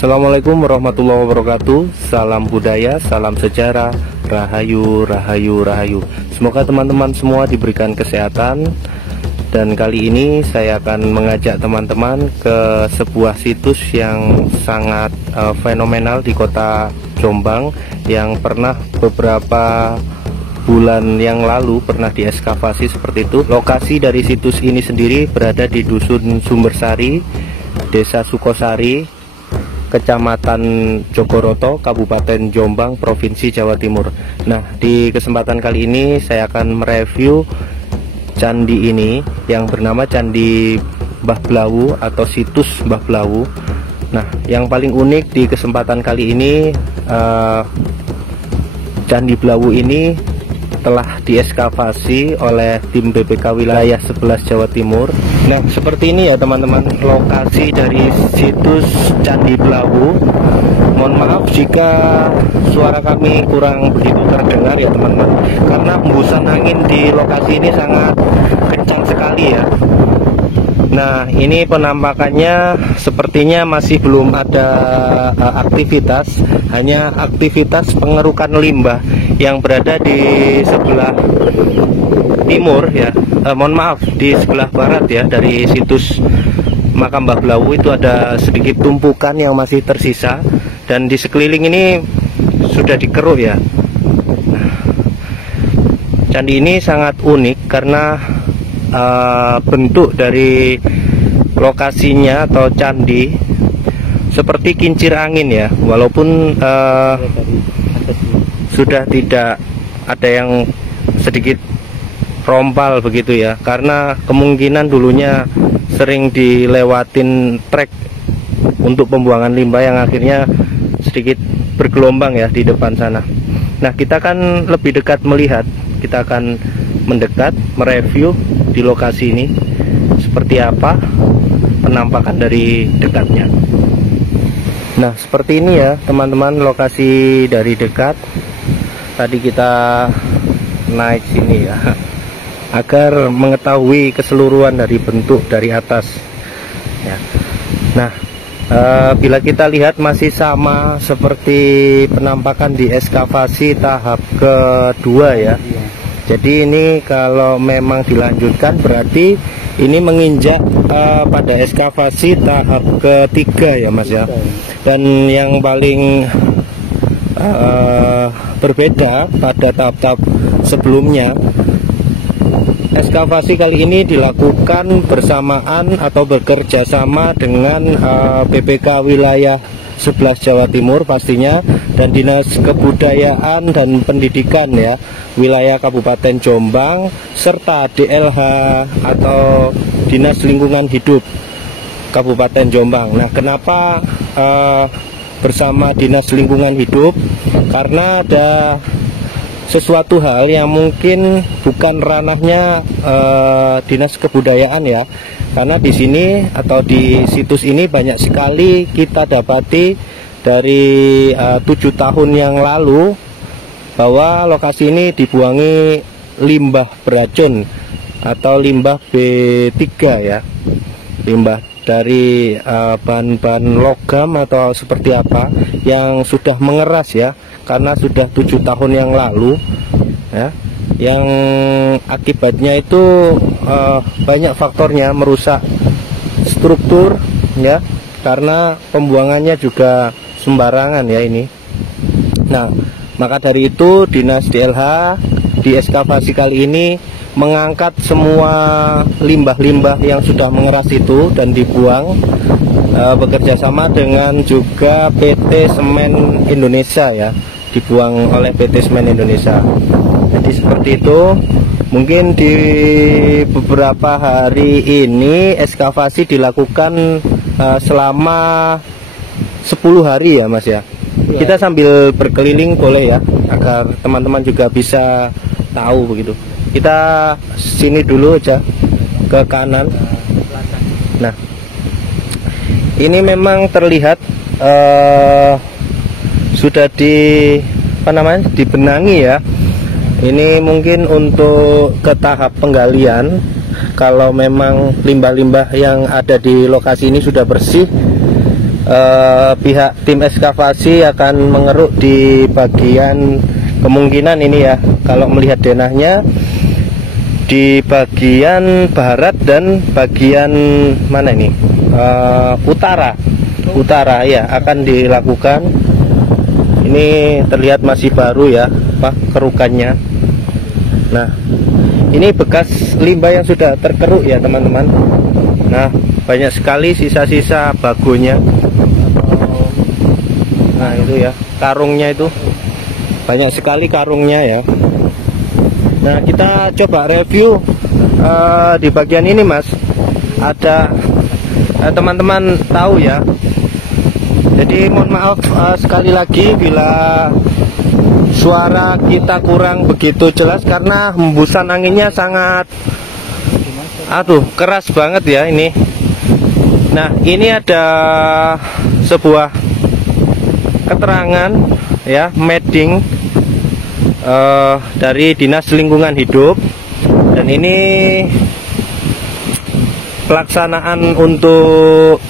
Assalamualaikum warahmatullahi wabarakatuh. Salam budaya, salam sejarah, rahayu, rahayu, rahayu. Semoga teman-teman semua diberikan kesehatan. Dan kali ini saya akan mengajak teman-teman ke sebuah situs yang sangat fenomenal di kota Jombang, yang pernah beberapa bulan yang lalu pernah dieskavasi seperti itu. Lokasi dari situs ini sendiri berada di Dusun Sumbersari, Desa Sukosari, Kecamatan Jogoroto, Kabupaten Jombang, Provinsi Jawa Timur. Nah, di kesempatan kali ini saya akan mereview candi ini yang bernama Candi Mbah Blawu atau situs Mbah Blawu. Nah, yang paling unik di kesempatan kali ini, Candi Blawu ini telah dieskavasi oleh tim BPK wilayah 11 Jawa Timur. Nah, seperti ini ya teman-teman, lokasi dari situs Candi Blawu. Mohon maaf jika suara kami kurang begitu terdengar ya teman-teman, karena hembusan angin di lokasi ini sangat kencang sekali ya. Nah, ini penampakannya sepertinya masih belum ada aktivitas, hanya aktivitas pengerukan limbah yang berada di sebelah timur ya, mohon maaf, di sebelah barat ya dari situs makam Mbah Blawu. Itu ada sedikit tumpukan yang masih tersisa, dan di sekeliling ini sudah dikeruk ya. Nah, candi ini sangat unik karena bentuk dari lokasinya atau candi seperti kincir angin ya, walaupun sudah tidak ada yang sedikit rompal begitu ya, karena kemungkinan dulunya sering dilewatin trek untuk pembuangan limbah yang akhirnya sedikit bergelombang ya di depan sana. Nah, kita akan lebih dekat melihat, kita akan mendekat mereview di lokasi ini seperti apa penampakan dari dekatnya. Nah, seperti ini ya teman-teman lokasi dari dekat. Tadi kita naik sini ya agar mengetahui keseluruhan dari bentuk dari atas ya. Nah, bila kita lihat masih sama seperti penampakan di eskavasi tahap kedua ya. Jadi ini kalau memang dilanjutkan berarti ini menginjak pada eskavasi tahap ketiga ya Mas ya. Dan yang paling berbeda pada tahap-tahap sebelumnya, eskavasi kali ini dilakukan bersamaan atau bekerja sama dengan BPK wilayah 11 Jawa Timur pastinya, dan Dinas Kebudayaan dan Pendidikan ya wilayah Kabupaten Jombang, serta DLH atau Dinas Lingkungan Hidup Kabupaten Jombang. Nah, kenapa bersama Dinas Lingkungan Hidup? Karena ada sesuatu hal yang mungkin bukan ranahnya Dinas Kebudayaan ya, karena di sini atau di situs ini banyak sekali kita dapati dari 7 tahun yang lalu bahwa lokasi ini dibuangi limbah beracun atau limbah B3 ya, limbah dari bahan-bahan logam atau seperti apa yang sudah mengeras ya, karena sudah 7 tahun yang lalu ya, yang akibatnya itu banyak faktornya, merusak struktur ya, karena pembuangannya juga sembarangan ya ini. Nah, maka dari itu Dinas DLH di eskavasi kali ini mengangkat semua limbah-limbah yang sudah mengeras itu dan dibuang, bekerja sama dengan juga PT Semen Indonesia ya, dibuang oleh PT Semen Indonesia. Jadi seperti itu. Mungkin di beberapa hari ini eskavasi dilakukan selama 10 hari ya Mas ya. Kita sambil berkeliling boleh ya, agar teman-teman juga bisa tahu begitu. Kita sini dulu aja ke kanan. Nah, ini memang terlihat sudah dibenangi ya. Ini mungkin untuk ke tahap penggalian. Kalau memang limbah-limbah yang ada di lokasi ini sudah bersih, pihak tim ekskavasi akan mengeruk di bagian, kemungkinan ini ya, kalau melihat denahnya di bagian barat dan bagian mana ini, utara ya, akan dilakukan. Ini terlihat masih baru ya, kerukannya. Nah, ini bekas limbah yang sudah terkeruk ya teman-teman. Nah, banyak sekali sisa-sisa bagonya. Nah, itu ya, karungnya itu banyak sekali karungnya ya. Nah, kita coba review di bagian ini, Mas. Ada teman-teman tahu ya. Jadi mohon maaf sekali lagi bila suara kita kurang begitu jelas karena hembusan anginnya sangat keras banget ya ini. Nah, ini ada sebuah keterangan ya, melding dari Dinas Lingkungan Hidup, dan ini pelaksanaan untuk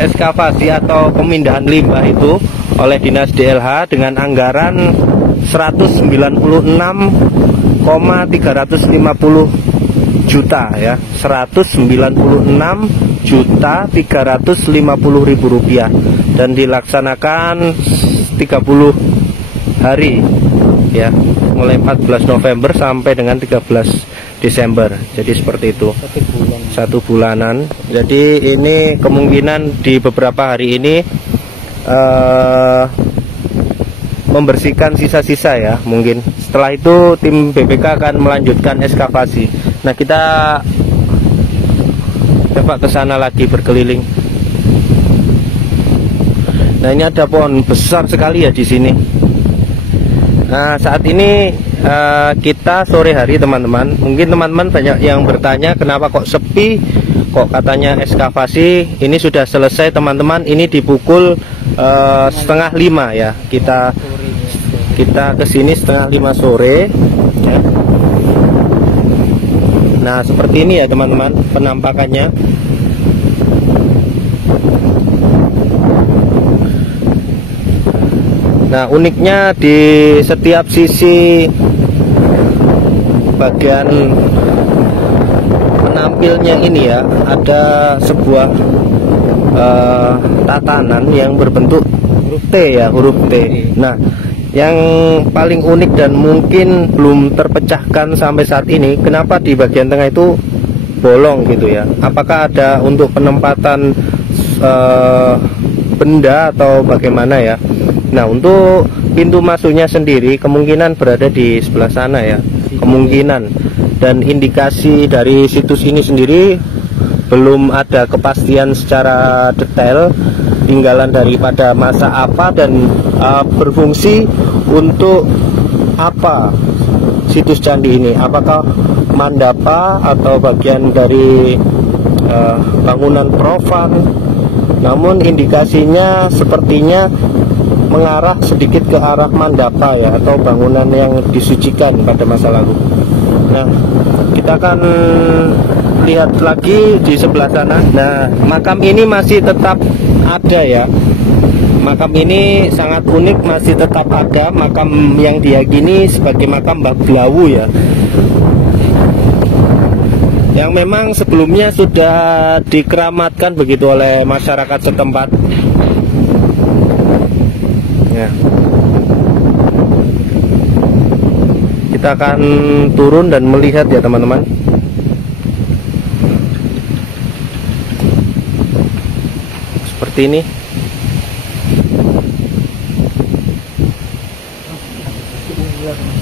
ekskavasi atau pemindahan limbah itu oleh Dinas DLH dengan anggaran 196,350 juta ya, 196.350.000 rupiah, dan dilaksanakan 30 hari ya, mulai 14 November sampai dengan 13 Desember. Jadi seperti itu, 1 bulanan. Jadi ini kemungkinan di beberapa hari ini membersihkan sisa-sisa ya, mungkin setelah itu tim BPK akan melanjutkan ekskavasi. Nah, kita coba ke sana lagi berkeliling. Nah, ini ada pohon besar sekali ya di sini. Nah, saat ini kita sore hari teman-teman. Mungkin teman-teman banyak yang bertanya kenapa kok sepi, kok katanya ekskavasi. Ini sudah selesai teman-teman. Ini di pukul 4:30 ya. Kita kesini 4:30 sore ya. Nah, seperti ini ya teman-teman penampakannya. Nah, uniknya di setiap sisi bagian penampilnya ini ya, ada sebuah tatanan yang berbentuk huruf T ya, huruf T. Nah, yang paling unik dan mungkin belum terpecahkan sampai saat ini, kenapa di bagian tengah itu bolong gitu ya? Apakah ada untuk penempatan benda atau bagaimana ya? Nah, untuk pintu masuknya sendiri kemungkinan berada di sebelah sana ya, kemungkinan. Dan indikasi dari situs ini sendiri belum ada kepastian secara detail tinggalan daripada masa apa dan berfungsi untuk apa situs candi ini. Apakah mandapa atau bagian dari bangunan profan? Namun indikasinya sepertinya mengarah sedikit ke arah mandapa ya, atau bangunan yang disucikan pada masa lalu. Nah, kita akan lihat lagi di sebelah sana. Nah, makam ini masih tetap ada ya. Makam ini sangat unik, masih tetap ada. Makam yang diyakini sebagai makam Mbah Blawu ya, yang memang sebelumnya sudah dikeramatkan begitu oleh masyarakat setempat ya. Kita akan turun dan melihat ya teman-teman. Seperti ini.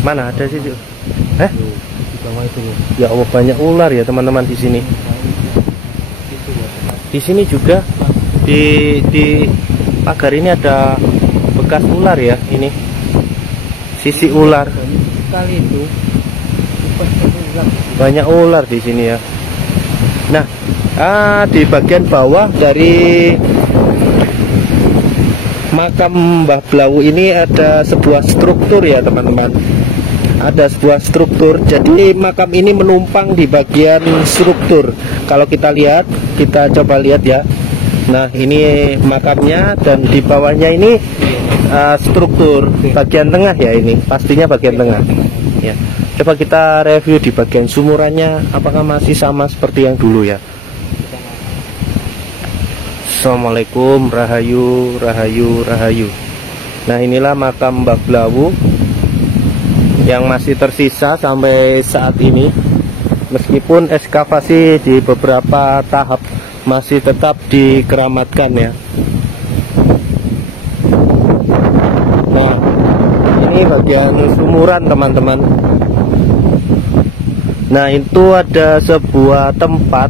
Mana ada sih? Ya Allah, banyak ular ya teman-teman di sini. Di sini juga di pagar ini ada bekas ular ya, ini sisi ular. Banyak ular di sini ya. Nah, di bagian bawah dari makam Mbah Blawu ini ada sebuah struktur ya teman-teman. Ada sebuah struktur, jadi makam ini menumpang di bagian struktur. Kalau kita lihat, kita coba lihat ya. Nah, ini makamnya, dan di bawahnya ini struktur bagian tengah ya, ini pastinya bagian tengah ya. Coba kita review di bagian sumurannya, apakah masih sama seperti yang dulu ya. Assalamualaikum, rahayu, rahayu, rahayu. Nah, inilah makam Mbah Blawu yang masih tersisa sampai saat ini, meskipun ekskavasi di beberapa tahap masih tetap dikeramatkan ya. Nah, ini bagian sumuran teman-teman. Nah, itu ada sebuah tempat,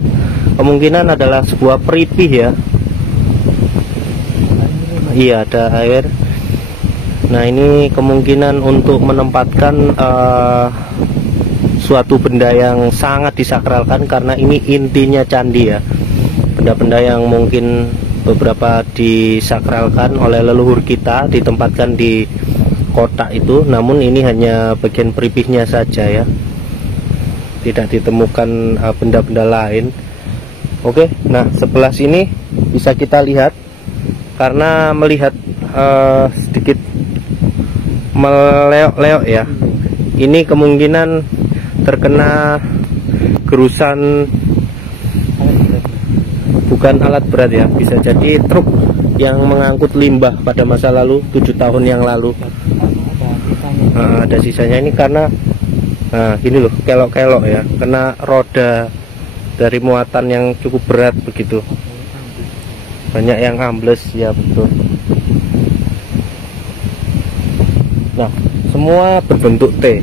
kemungkinan adalah sebuah peripih ya. Iya, ada air. Nah, ini kemungkinan untuk menempatkan suatu benda yang sangat disakralkan, karena ini intinya candi ya. Benda-benda yang mungkin beberapa disakralkan oleh leluhur kita ditempatkan di kotak itu, namun ini hanya bagian peripihnya saja ya. Tidak ditemukan benda-benda lain. Oke, nah sebelah sini bisa kita lihat, karena melihat sedikit meleok-leok ya. Ini kemungkinan terkena gerusan, bukan alat berat ya, bisa jadi truk yang mengangkut limbah pada masa lalu, 7 tahun yang lalu. Ada sisanya ini karena ini loh, kelok-kelok ya, kena roda dari muatan yang cukup berat begitu. Banyak yang ambles ya, betul. Nah, semua berbentuk T,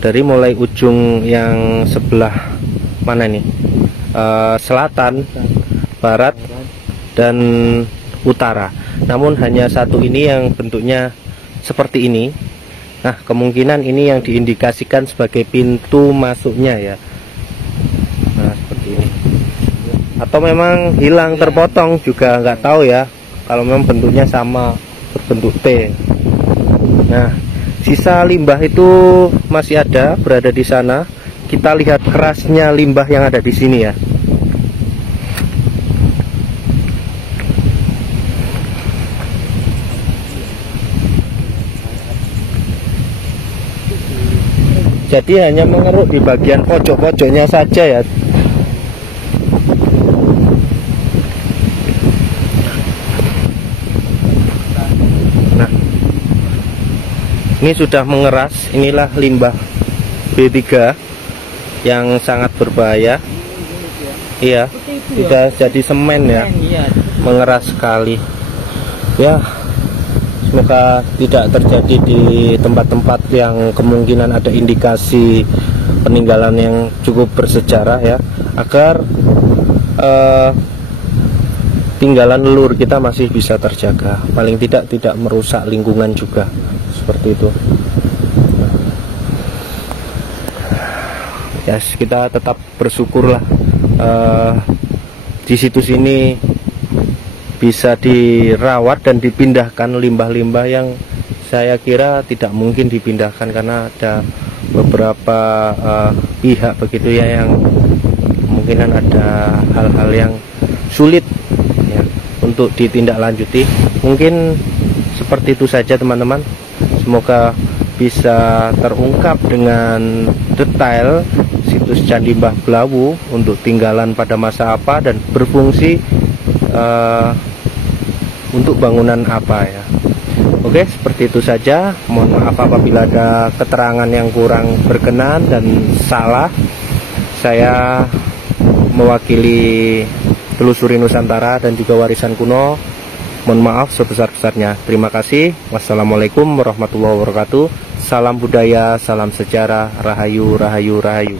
dari mulai ujung yang sebelah mana nih, selatan, barat, dan utara. Namun hanya satu ini yang bentuknya seperti ini. Nah, kemungkinan ini yang diindikasikan sebagai pintu masuknya ya. Nah, seperti ini. Atau memang hilang, terpotong juga nggak tahu ya, kalau memang bentuknya sama, berbentuk T. Nah, sisa limbah itu masih ada, berada di sana. Kita lihat kerasnya limbah yang ada di sini ya. Jadi hanya mengeruk di bagian pojok-pojoknya saja ya. Nah, ini sudah mengeras. Inilah limbah B3 yang sangat berbahaya. Iya, sudah jadi semen ya, mengeras sekali ya. Semoga tidak terjadi di tempat-tempat yang kemungkinan ada indikasi peninggalan yang cukup bersejarah ya, agar tinggalan leluhur kita masih bisa terjaga, paling tidak merusak lingkungan juga, seperti itu. Ya, kita tetap bersyukurlah di situs ini bisa dirawat dan dipindahkan limbah-limbah yang saya kira tidak mungkin dipindahkan, karena ada beberapa pihak begitu ya yang kemungkinan ada hal-hal yang sulit ya untuk ditindaklanjuti. Mungkin seperti itu saja teman-teman. Semoga bisa terungkap dengan detail situs Candi Mbah Blawu untuk tinggalan pada masa apa dan berfungsi untuk bangunan apa ya. Oke, seperti itu saja. Mohon maaf apabila ada keterangan yang kurang berkenan dan salah. Saya mewakili Telusuri Nusantara dan juga Warisan Kuno, mohon maaf sebesar-besarnya. Terima kasih. Wassalamualaikum warahmatullahi wabarakatuh. Salam budaya, salam sejarah, rahayu, rahayu, rahayu.